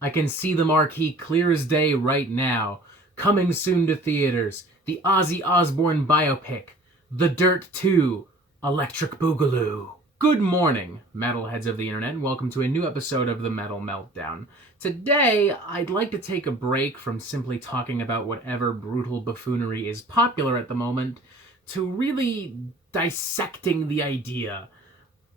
I can see the marquee clear as day right now. Coming soon to theaters, the Ozzy Osbourne biopic, The Dirt 2, Electric Boogaloo. Good morning, metalheads of the internet, and welcome to a new episode of the Metal Meltdown. Today, I'd like to take a break from simply talking about whatever brutal buffoonery is popular at the moment to really dissecting the idea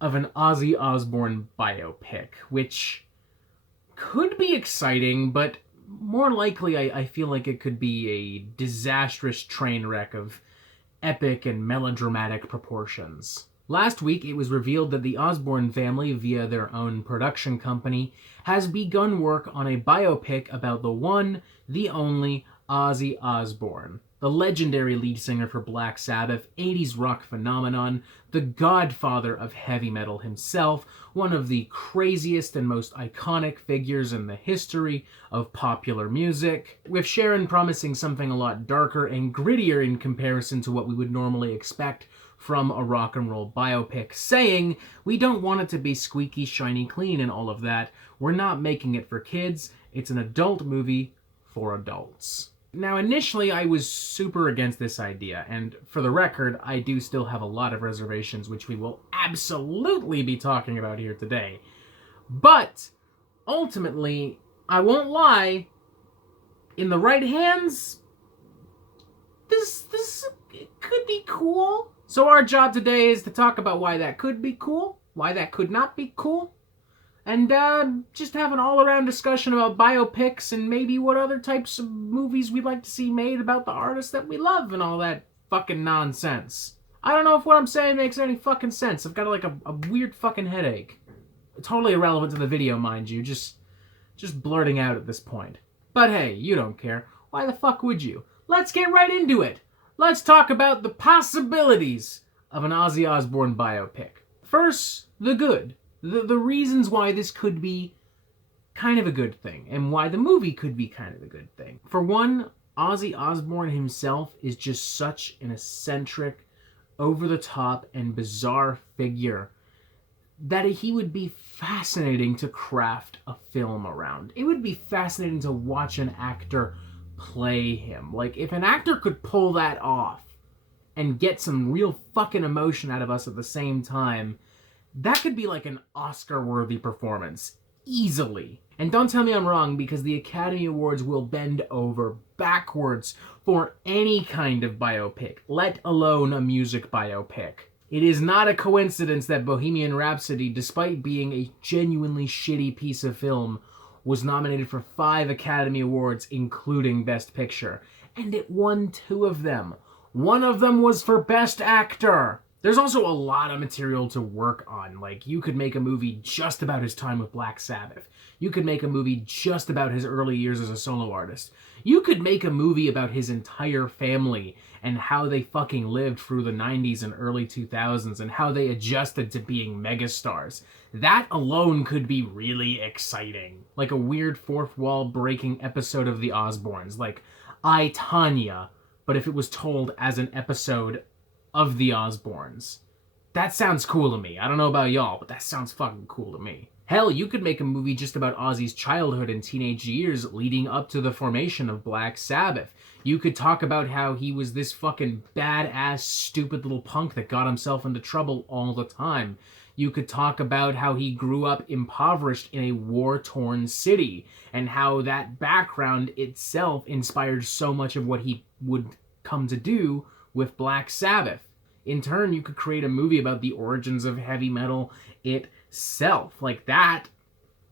of an Ozzy Osbourne biopic, which could be exciting, but more likely I feel like it could be a disastrous train wreck of epic and melodramatic proportions. Last week, it was revealed that the Osbourne family, via their own production company, has begun work on a biopic about the one, the only Ozzy Osbourne, the legendary lead singer for Black Sabbath, 80s rock phenomenon, the godfather of heavy metal himself, one of the craziest and most iconic figures in the history of popular music, with Sharon promising something a lot darker and grittier in comparison to what we would normally expect from a rock and roll biopic, saying, "We don't want it to be squeaky, shiny, clean and all of that. We're not making it for kids. It's an adult movie for adults." Now, initially, I was super against this idea, and for the record, I do still have a lot of reservations, which we will absolutely be talking about here today. But, ultimately, I won't lie, in the right hands, this could be cool. So our job today is to talk about why that could be cool, why that could not be cool, and just have an all-around discussion about biopics and maybe what other types of movies we'd like to see made about the artists that we love and all that fucking nonsense. I don't know if what I'm saying makes any fucking sense. I've got like a weird fucking headache. Totally irrelevant to the video, mind you, just blurting out at this point. But hey, you don't care. Why the fuck would you? Let's get right into it. Let's talk about the possibilities of an Ozzy Osbourne biopic. First, the good. The reasons why this could be kind of a good thing, and why the movie could be kind of a good thing. For one, Ozzy Osbourne himself is just such an eccentric, over-the-top, and bizarre figure that he would be fascinating to craft a film around. It would be fascinating to watch an actor play him. Like, if an actor could pull that off and get some real fucking emotion out of us at the same time, that could be like an Oscar-worthy performance. Easily. And don't tell me I'm wrong, because the Academy Awards will bend over backwards for any kind of biopic, let alone a music biopic. It is not a coincidence that Bohemian Rhapsody, despite being a genuinely shitty piece of film, was nominated for 5 Academy Awards, including Best Picture. And it won 2 of them. One of them was for Best Actor. There's also a lot of material to work on. Like, you could make a movie just about his time with Black Sabbath. You could make a movie just about his early years as a solo artist. You could make a movie about his entire family and how they fucking lived through the 90s and early 2000s and how they adjusted to being megastars. That alone could be really exciting. Like a weird fourth wall breaking episode of The Osbournes. Like, I, Tanya, but if it was told as an episode of The Osbournes. That sounds cool to me. I don't know about y'all, but that sounds fucking cool to me. Hell, you could make a movie just about Ozzy's childhood and teenage years leading up to the formation of Black Sabbath. You could talk about how he was this fucking badass, stupid little punk that got himself into trouble all the time. You could talk about how he grew up impoverished in a war-torn city, and how that background itself inspired so much of what he would come to do with Black Sabbath. In turn, you could create a movie about the origins of heavy metal itself. Like that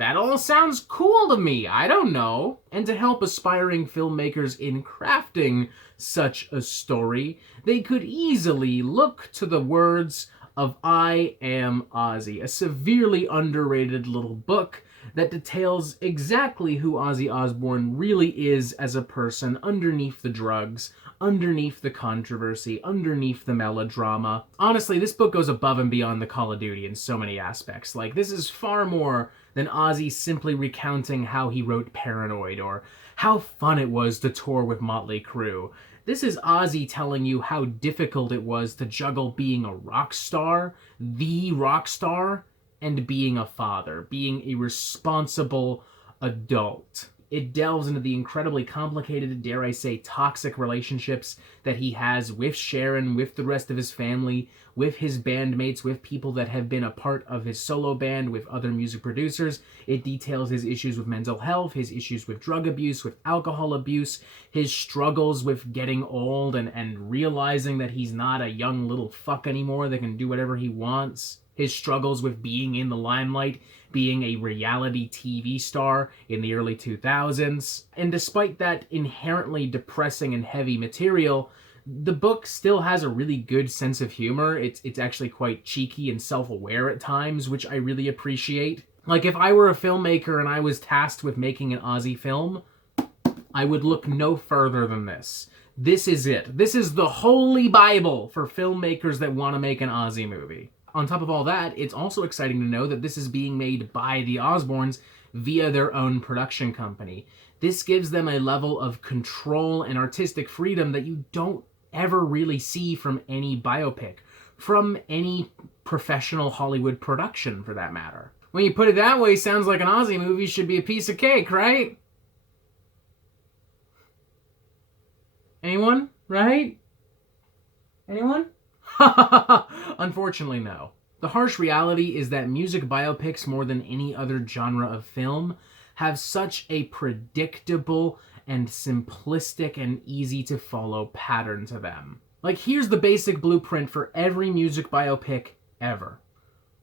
all sounds cool to me. I don't know. And to help aspiring filmmakers in crafting such a story, they could easily look to the words of I Am Ozzy, a severely underrated little book that details exactly who Ozzy Osbourne really is as a person underneath the drugs, underneath the controversy, underneath the melodrama. Honestly, this book goes above and beyond the Call of Duty in so many aspects. Like, this is far more than Ozzy simply recounting how he wrote Paranoid or how fun it was to tour with Motley Crue. This is Ozzy telling you how difficult it was to juggle being a rock star, the rock star, and being a father, being a responsible adult. It delves into the incredibly complicated, dare I say, toxic relationships that he has with Sharon, with the rest of his family, with his bandmates, with people that have been a part of his solo band, with other music producers. It details his issues with mental health, his issues with drug abuse, with alcohol abuse, his struggles with getting old and realizing that he's not a young little fuck anymore that can do whatever he wants. His struggles with being in the limelight, being a reality TV star in the early 2000s. And despite that inherently depressing and heavy material, the book still has a really good sense of humor. It's actually quite cheeky and self-aware at times, which I really appreciate. Like, if I were a filmmaker and I was tasked with making an Ozzy film, I would look no further than this. This is it. This is the holy Bible for filmmakers that want to make an Ozzy movie. On top of all that, it's also exciting to know that this is being made by the Osbournes via their own production company. This gives them a level of control and artistic freedom that you don't ever really see from any biopic, from any professional Hollywood production, for that matter. When you put it that way, sounds like an Ozzy movie should be a piece of cake, right? Anyone? Right? Anyone? Unfortunately, no. The harsh reality is that music biopics, more than any other genre of film, have such a predictable and simplistic and easy to follow pattern to them. Like, here's the basic blueprint for every music biopic ever.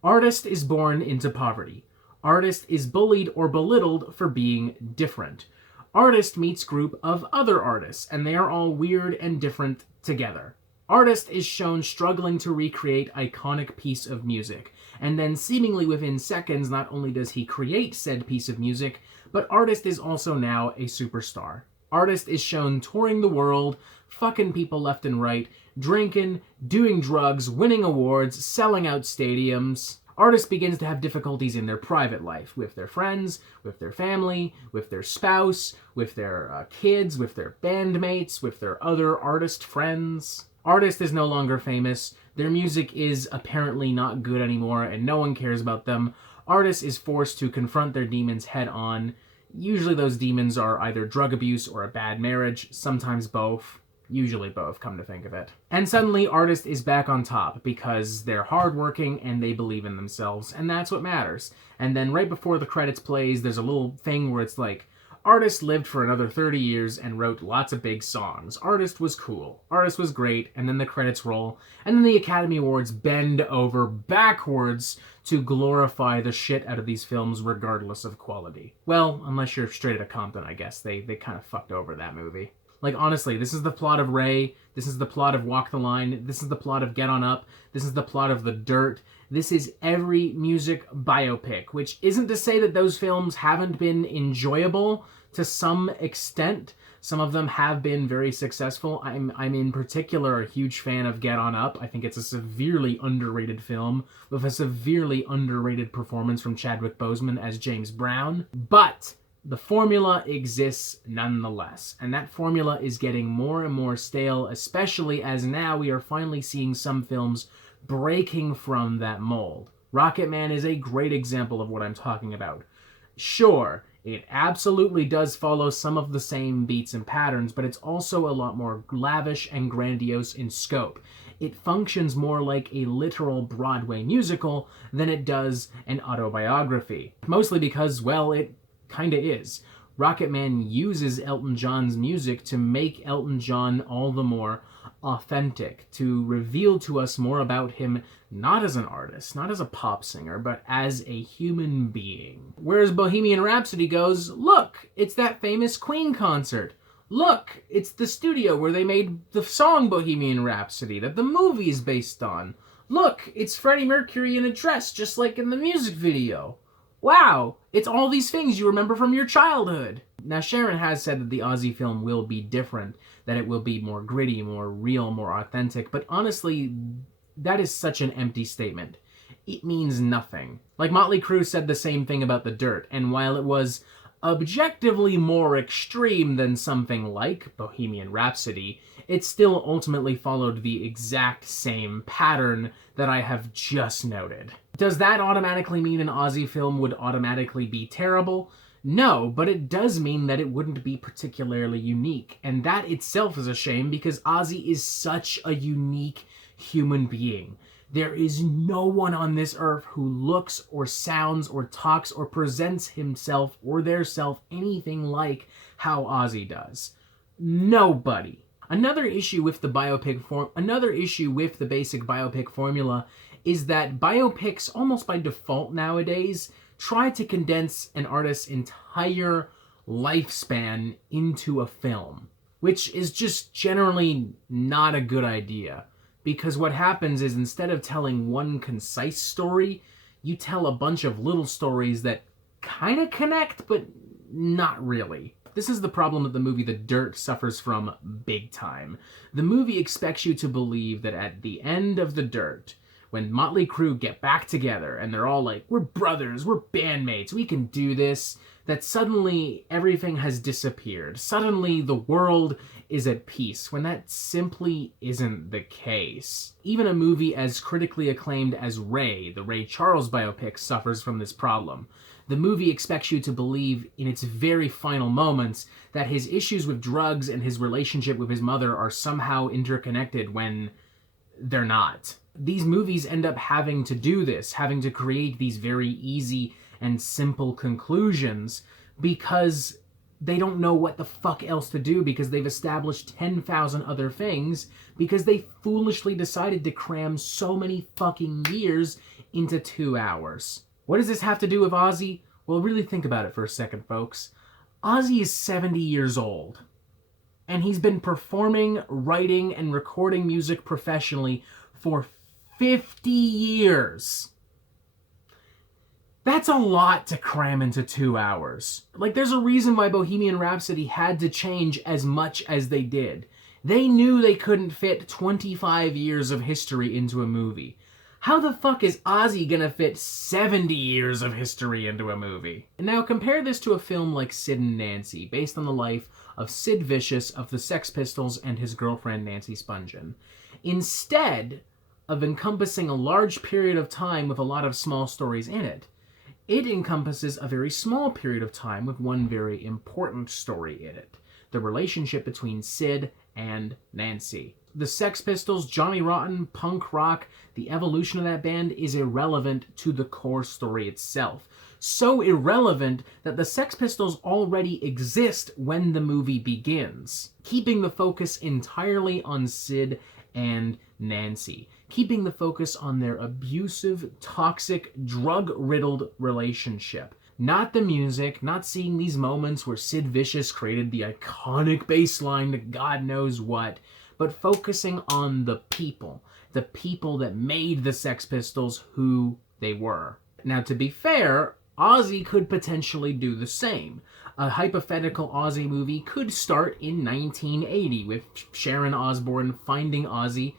Artist is born into poverty. Artist is bullied or belittled for being different. Artist meets group of other artists, and they are all weird and different together. Artist is shown struggling to recreate iconic piece of music, and then seemingly within seconds, not only does he create said piece of music, but artist is also now a superstar. Artist is shown touring the world, fucking people left and right, drinking, doing drugs, winning awards, selling out stadiums. Artist begins to have difficulties in their private life, with their friends, with their family, with their spouse, with their kids, with their bandmates, with their other artist friends. Artist is no longer famous, their music is apparently not good anymore, and no one cares about them. Artist is forced to confront their demons head on. Usually those demons are either drug abuse or a bad marriage, sometimes both. Usually both, come to think of it. And suddenly, artist is back on top because they're hardworking and they believe in themselves, and that's what matters. And then right before the credits plays, there's a little thing where it's like, artist lived for another 30 years and wrote lots of big songs. Artist was cool. Artist was great, and then the credits roll, and then the Academy Awards bend over backwards to glorify the shit out of these films regardless of quality. Well, unless you're straight outta Compton, I guess. They kind of fucked over that movie. Like, honestly, this is the plot of Ray, this is the plot of Walk the Line, this is the plot of Get On Up, this is the plot of The Dirt, this is every music biopic, which isn't to say that those films haven't been enjoyable to some extent. Some of them have been very successful. I'm in particular a huge fan of Get On Up. I think it's a severely underrated film with a severely underrated performance from Chadwick Boseman as James Brown. But the formula exists nonetheless, and that formula is getting more and more stale, especially as now we are finally seeing some films breaking from that mold. Rocketman is a great example of what I'm talking about. Sure, it absolutely does follow some of the same beats and patterns, but it's also a lot more lavish and grandiose in scope. It functions more like a literal Broadway musical than it does an autobiography. Mostly because, well, it kinda is. Rocketman uses Elton John's music to make Elton John all the more authentic, to reveal to us more about him, not as an artist, not as a pop singer, but as a human being. Whereas Bohemian Rhapsody goes, look, it's that famous Queen concert. Look, it's the studio where they made the song Bohemian Rhapsody that the movie is based on. Look, it's Freddie Mercury in a dress, just like in the music video. Wow, it's all these things you remember from your childhood. Now, Sharon has said that the Ozzy film will be different, that it will be more gritty, more real, more authentic, but honestly, that is such an empty statement. It means nothing. Like, Motley Crue said the same thing about The Dirt, and while it was objectively more extreme than something like Bohemian Rhapsody, it still ultimately followed the exact same pattern that I have just noted. Does that automatically mean an Ozzy film would automatically be terrible? No, but it does mean that it wouldn't be particularly unique, and that itself is a shame because Ozzy is such a unique human being. There is no one on this earth who looks or sounds or talks or presents himself or theirself anything like how Ozzy does. Nobody. Another issue with the basic biopic formula is that biopics, almost by default nowadays, try to condense an artist's entire lifespan into a film, which is just generally not a good idea. Because what happens is, instead of telling one concise story, you tell a bunch of little stories that kind of connect, but not really. This is the problem that the movie The Dirt suffers from big time. The movie expects you to believe that at the end of The Dirt, when Motley Crue get back together and they're all like, we're brothers, we're bandmates, we can do this, that suddenly everything has disappeared. Suddenly the world is at peace, when that simply isn't the case. Even a movie as critically acclaimed as Ray, the Ray Charles biopic, suffers from this problem. The movie expects you to believe in its very final moments that his issues with drugs and his relationship with his mother are somehow interconnected when they're not. These movies end up having to do this, having to create these very easy and simple conclusions because they don't know what the fuck else to do, because they've established 10,000 other things, because they foolishly decided to cram so many fucking years into 2 hours. What does this have to do with Ozzy? Well, really think about it for a second, folks. Ozzy is 70 years old, and he's been performing, writing, and recording music professionally for 50 years. That's a lot to cram into 2 hours. Like, there's a reason why Bohemian Rhapsody had to change as much as they did. They knew they couldn't fit 25 years of history into a movie. How the fuck is Ozzy gonna fit 70 years of history into a movie? And now compare this to a film like Sid and Nancy, based on the life of Sid Vicious of the Sex Pistols and his girlfriend Nancy Spungen. Instead of encompassing a large period of time with a lot of small stories in it, it encompasses a very small period of time with one very important story in it: the relationship between Sid and Nancy. The Sex Pistols, Johnny Rotten, punk rock, the evolution of that band is irrelevant to the core story itself. So irrelevant that the Sex Pistols already exist when the movie begins, keeping the focus entirely on Sid and Nancy, keeping the focus on their abusive, toxic, drug-riddled relationship. Not the music, not seeing these moments where Sid Vicious created the iconic bass line to God knows what, but focusing on the people that made the Sex Pistols who they were. Now, to be fair, Ozzy could potentially do the same. A hypothetical Ozzy movie could start in 1980 with Sharon Osbourne finding Ozzy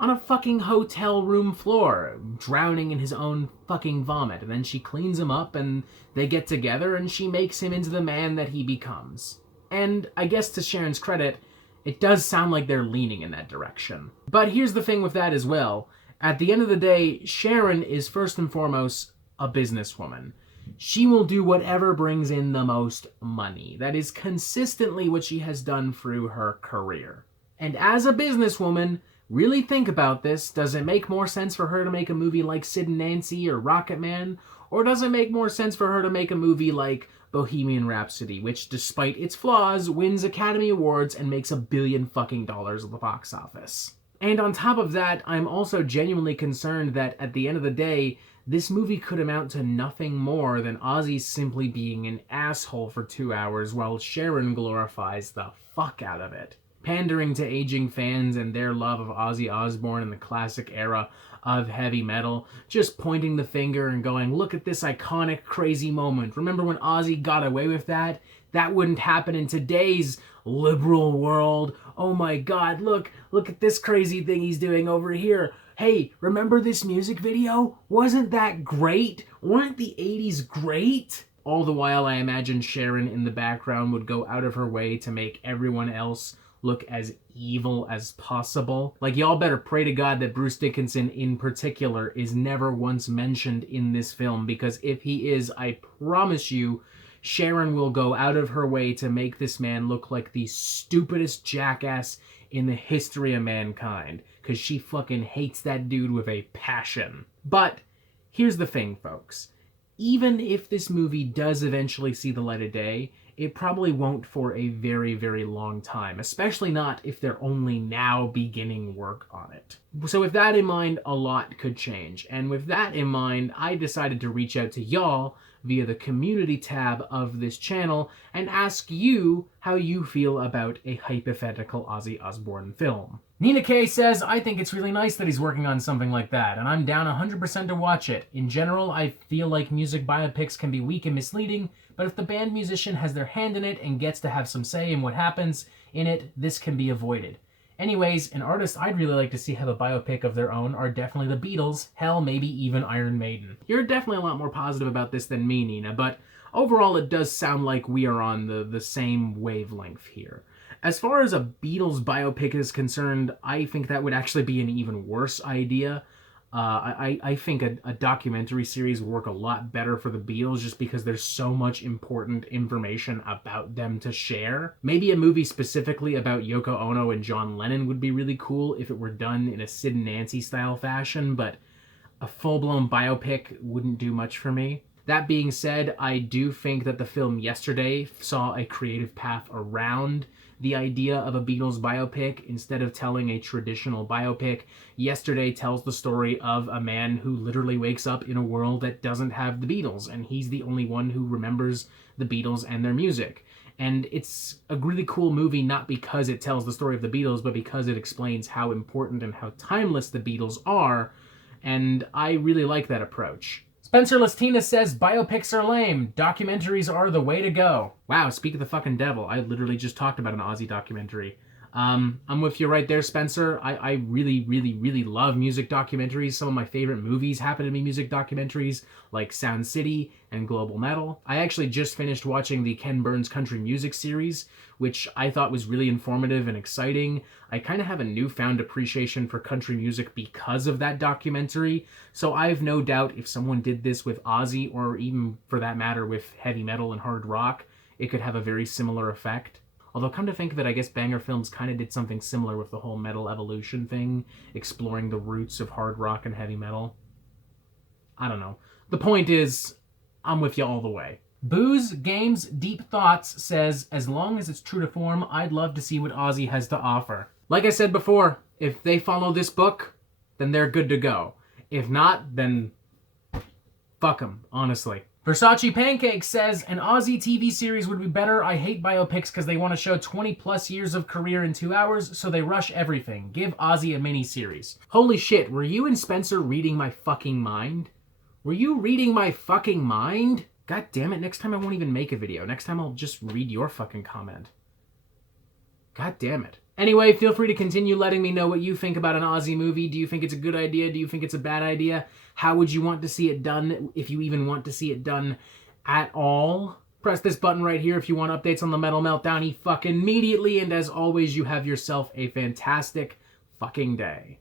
on a fucking hotel room floor, drowning in his own fucking vomit, and then she cleans him up and they get together and she makes him into the man that he becomes. And I guess to Sharon's credit, it does sound like they're leaning in that direction. But here's the thing with that as well. At the end of the day, Sharon is first and foremost a businesswoman. She will do whatever brings in the most money. That is consistently what she has done through her career. And as a businesswoman, really think about this. Does it make more sense for her to make a movie like Sid and Nancy or Rocket Man? Or does it make more sense for her to make a movie like Bohemian Rhapsody, which, despite its flaws, wins Academy Awards and makes $1 billion fucking at the box office? And on top of that, I'm also genuinely concerned that at the end of the day, this movie could amount to nothing more than Ozzy simply being an asshole for 2 hours while Sharon glorifies the fuck out of it, pandering to aging fans and their love of Ozzy Osbourne in the classic era of heavy metal, just pointing the finger and going, look at this iconic, crazy moment. Remember when Ozzy got away with that? That wouldn't happen in today's liberal world. Oh my god, look at this crazy thing he's doing over here. Hey, remember this music video? Wasn't that great? Weren't the 80s great? All the while, I imagine Sharon in the background would go out of her way to make everyone else look as evil as possible. Like, y'all better pray to God that Bruce Dickinson in particular is never once mentioned in this film, because if he is, I promise you, Sharon will go out of her way to make this man look like the stupidest jackass in the history of mankind, because she fucking hates that dude with a passion. But here's the thing, folks. Even if this movie does eventually see the light of day, it probably won't for a very, very long time, especially not if they're only now beginning work on it. So with that in mind, a lot could change. And with that in mind, I decided to reach out to y'all via the community tab of this channel and ask you how you feel about a hypothetical Ozzy Osbourne film. Nina K says, I think it's really nice that he's working on something like that, and I'm down 100% to watch it. In general, I feel like music biopics can be weak and misleading, but if the band musician has their hand in it and gets to have some say in what happens in it, this can be avoided. Anyways, an artist I'd really like to see have a biopic of their own are definitely the Beatles, hell, maybe even Iron Maiden. You're definitely a lot more positive about this than me, Nina, but overall it does sound like we are on the same wavelength here. As far as a Beatles biopic is concerned, I think that would actually be an even worse idea. I think a documentary series would work a lot better for the Beatles just because there's so much important information about them to share. Maybe a movie specifically about Yoko Ono and John Lennon would be really cool if it were done in a Sid and Nancy style fashion, but a full-blown biopic wouldn't do much for me. That being said, I do think that the film Yesterday saw a creative path around the idea of a Beatles biopic. Instead of telling a traditional biopic, Yesterday tells the story of a man who literally wakes up in a world that doesn't have the Beatles, and he's the only one who remembers the Beatles and their music. And it's a really cool movie, not because it tells the story of the Beatles, but because it explains how important and how timeless the Beatles are, and I really like that approach. Spencer Lastina says, biopics are lame. Documentaries are the way to go. Wow, speak of the fucking devil. I literally just talked about an Ozzy documentary. I'm with you right there, Spencer. I really, really, really love music documentaries. Some of my favorite movies happen to be music documentaries, like Sound City and Global Metal. I actually just finished watching the Ken Burns Country Music series, which I thought was really informative and exciting. I kind of have a newfound appreciation for country music because of that documentary, so I have no doubt if someone did this with Ozzy, or even for that matter with heavy metal and hard rock, it could have a very similar effect. Although, come to think of it, I guess Banger Films kind of did something similar with the whole metal evolution thing, exploring the roots of hard rock and heavy metal. I don't know. The point is, I'm with you all the way. Booze Games Deep Thoughts says, as long as it's true to form, I'd love to see what Ozzy has to offer. Like I said before, if they follow this book, then they're good to go. If not, then fuck them, honestly. Versace Pancake says, an Ozzy TV series would be better. I hate biopics because they want to show 20 plus years of career in 2 hours, so they rush everything. Give Ozzy a mini-series. Holy shit, were you and Spencer reading my fucking mind? Were you reading my fucking mind? God damn it, next time I won't even make a video. Next time I'll just read your fucking comment. God damn it. Anyway, feel free to continue letting me know what you think about an Ozzy movie. Do you think it's a good idea? Do you think it's a bad idea? How would you want to see it done, if you even want to see it done at all? Press this button right here if you want updates on the Metal Meltdown fucking immediately. And as always, you have yourself a fantastic fucking day.